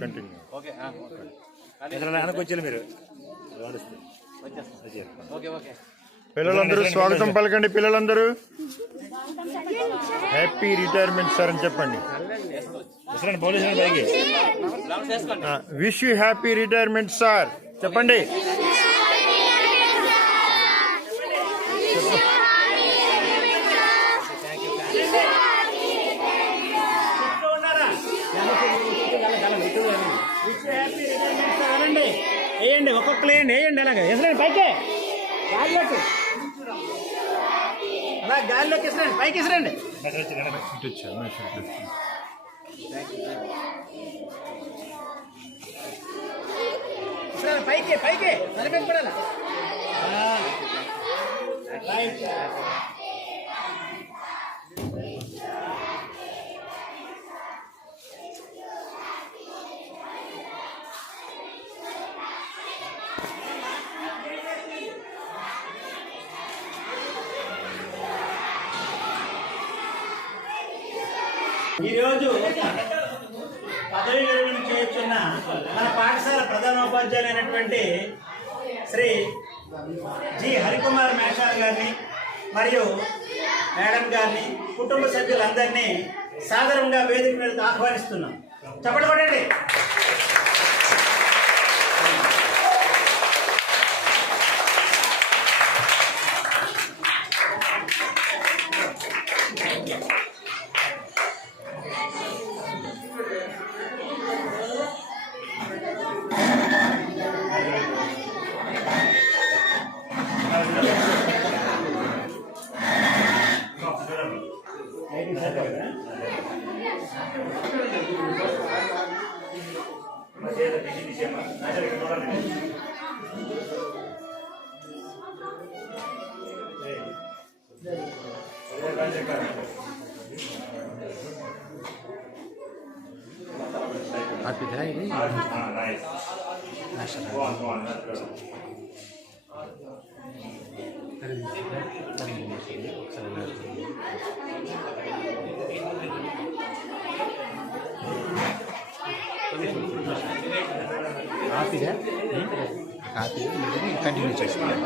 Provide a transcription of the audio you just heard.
Continue. పిల్లలందరూ స్వాగతం పలకండి. పిల్లలందరూ హ్యాపీ రిటైర్మెంట్ సార్ అని చెప్పండి. Wish you happy retirement sir చెప్పండి. వేయండి, ఒక్కొక్కరు వేయండి, వేయండి. అలాగే వేసరండి పైకి, గాలిలోకి, అలా గాలిలోకి వేసరండి, పైకి వేసరండి. పైకి పైకి నలిపెప్పడాలా. ఈరోజు పదవి విరమణ చేస్తున్న మన పాఠశాల ప్రధానోపాధ్యాయులైనటువంటి శ్రీ జి హరికుమార్ మేషార్ గారిని మరియు మేడం గారిని కుటుంబ సభ్యులందరినీ సాదరంగా వేదిక మీద ఆహ్వానిస్తున్నాం. చప్పట్లు కొట్టండి. కంటిన్యూ చేసుకోవాలి.